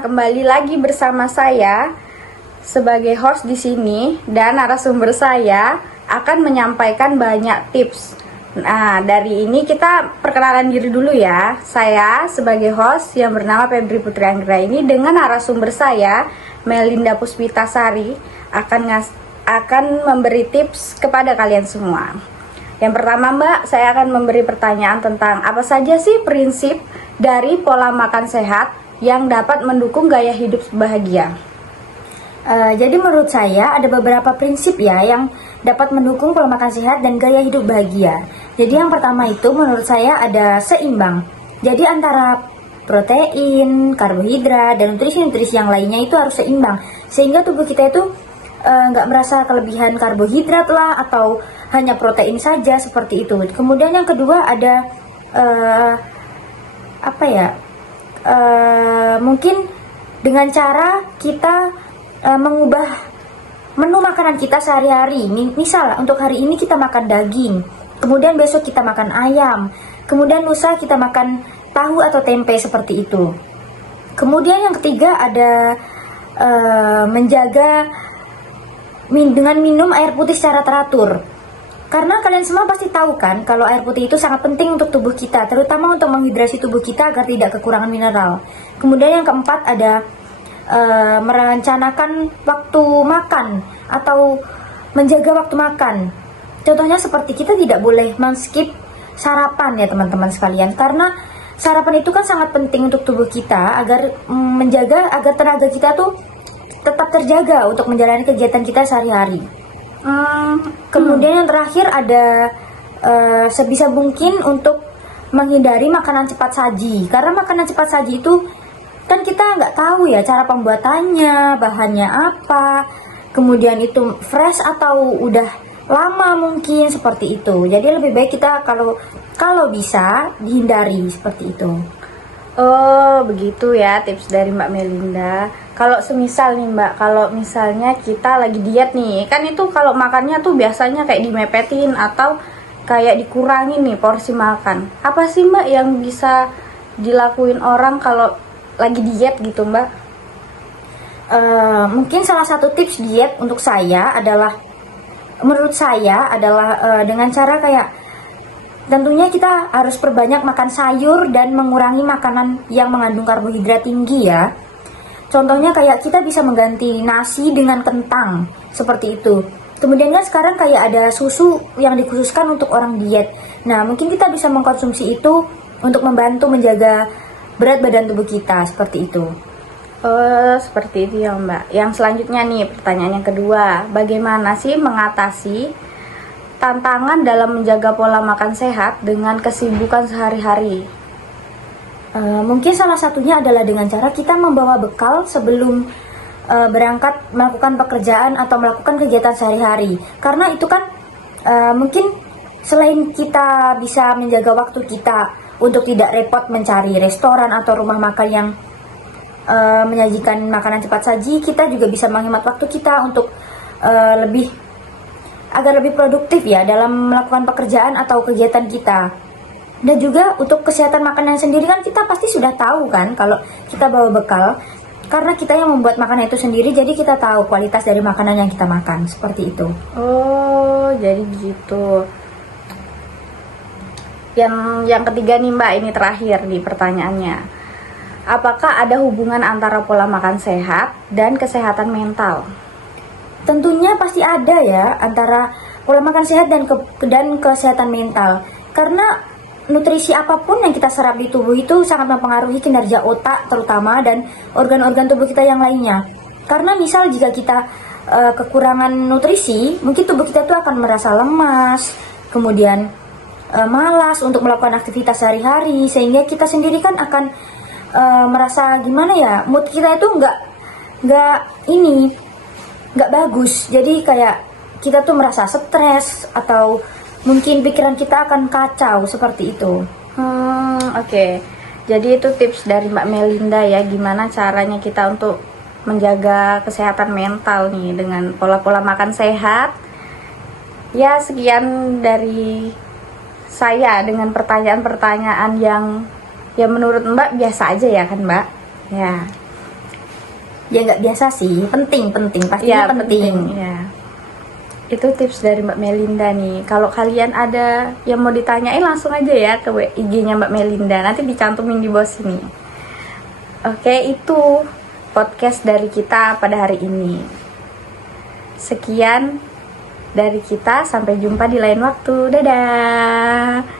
kembali lagi bersama saya sebagai host di sini dan narasumber saya akan menyampaikan banyak tips. Nah, dari ini kita perkenalan diri dulu ya. Saya sebagai host yang bernama Febri Putri Anggra ini dengan narasumber saya Melinda Puspitasari akan memberi tips kepada kalian semua. Yang pertama, Mbak, saya akan memberi pertanyaan tentang apa saja sih prinsip dari pola makan sehat yang dapat mendukung gaya hidup bahagia. Jadi menurut saya ada beberapa prinsip ya yang dapat mendukung pola makan sehat dan gaya hidup bahagia. Jadi yang pertama itu menurut saya ada seimbang. Jadi antara protein, karbohidrat, dan nutrisi-nutrisi yang lainnya itu harus seimbang. Sehingga tubuh kita itu nggak merasa kelebihan karbohidrat lah atau hanya protein saja seperti itu. Kemudian yang kedua ada mungkin dengan cara kita mengubah menu makanan kita sehari-hari. Misal untuk hari ini kita makan daging, kemudian besok kita makan ayam, kemudian lusa kita makan tahu atau tempe seperti itu. Kemudian yang ketiga ada menjaga dengan minum air putih secara teratur. Karena kalian semua pasti tahu kan kalau air putih itu sangat penting untuk tubuh kita, terutama untuk menghidrasi tubuh kita agar tidak kekurangan mineral. Kemudian yang keempat ada merencanakan waktu makan atau menjaga waktu makan. Contohnya seperti kita tidak boleh men-skip sarapan ya teman-teman sekalian, karena sarapan itu kan sangat penting untuk tubuh kita agar menjaga agar tenaga kita tuh tetap terjaga untuk menjalani kegiatan kita sehari-hari. Kemudian yang terakhir ada sebisa mungkin untuk menghindari makanan cepat saji, karena makanan cepat saji itu kan kita nggak tahu ya cara pembuatannya, bahannya apa, kemudian itu fresh atau udah lama mungkin seperti itu. Jadi lebih baik kita kalau bisa dihindari seperti itu. Oh, begitu ya tips dari Mbak Melinda. Kalau semisal nih Mbak, kalau misalnya kita lagi diet nih, kan itu kalau makannya tuh biasanya kayak dimepetin atau kayak dikurangin nih porsi makan. Apa sih Mbak yang bisa dilakuin orang kalau lagi diet gitu Mbak? Mungkin salah satu tips diet untuk saya adalah, menurut saya adalah dengan cara kayak tentunya kita harus perbanyak makan sayur dan mengurangi makanan yang mengandung karbohidrat tinggi ya. Contohnya kayak kita bisa mengganti nasi dengan kentang, seperti itu. Kemudian kan sekarang kayak ada susu yang dikhususkan untuk orang diet. Nah, mungkin kita bisa mengkonsumsi itu untuk membantu menjaga berat badan tubuh kita, seperti itu. Oh, seperti itu ya Mbak. Yang selanjutnya nih, pertanyaan yang kedua. Bagaimana sih mengatasi tantangan dalam menjaga pola makan sehat dengan kesibukan sehari-hari? Mungkin salah satunya adalah dengan cara kita membawa bekal sebelum berangkat melakukan pekerjaan atau melakukan kegiatan sehari-hari. Karena itu kan mungkin selain kita bisa menjaga waktu kita untuk tidak repot mencari restoran atau rumah makan yang menyajikan makanan cepat saji, kita juga bisa menghemat waktu kita untuk agar lebih produktif ya dalam melakukan pekerjaan atau kegiatan kita. Dan juga untuk kesehatan makanan sendiri kan kita pasti sudah tahu kan kalau kita bawa bekal, karena kita yang membuat makanan itu sendiri, jadi kita tahu kualitas dari makanan yang kita makan, seperti itu. Oh, jadi gitu. Yang ketiga nih Mbak, ini terakhir nih pertanyaannya. Apakah ada hubungan antara pola makan sehat dan kesehatan mental? Tentunya pasti ada ya antara pola makan sehat dan kesehatan mental. Karena nutrisi apapun yang kita serap di tubuh itu sangat mempengaruhi kinerja otak terutama dan organ-organ tubuh kita yang lainnya. Karena misal jika kita kekurangan nutrisi, mungkin tubuh kita tuh akan merasa lemas, kemudian malas untuk melakukan aktivitas sehari-hari, sehingga kita sendiri kan akan merasa gimana ya, mood kita itu nggak bagus. Jadi kayak kita tuh merasa stres atau mungkin pikiran kita akan kacau seperti itu. Oke. Jadi itu tips dari Mbak Melinda ya, gimana caranya kita untuk menjaga kesehatan mental nih dengan pola-pola makan sehat. Ya, sekian dari saya dengan pertanyaan-pertanyaan yang ya menurut Mbak biasa aja ya kan Mbak? Ya. Ya nggak biasa sih, penting pastinya penting. Ya. Itu tips dari Mbak Melinda nih. Kalau kalian ada yang mau ditanyain langsung aja ya ke IG-nya Mbak Melinda. Nanti dicantumin di bawah sini. Oke, itu podcast dari kita pada hari ini. Sekian dari kita, sampai jumpa di lain waktu. Dadah.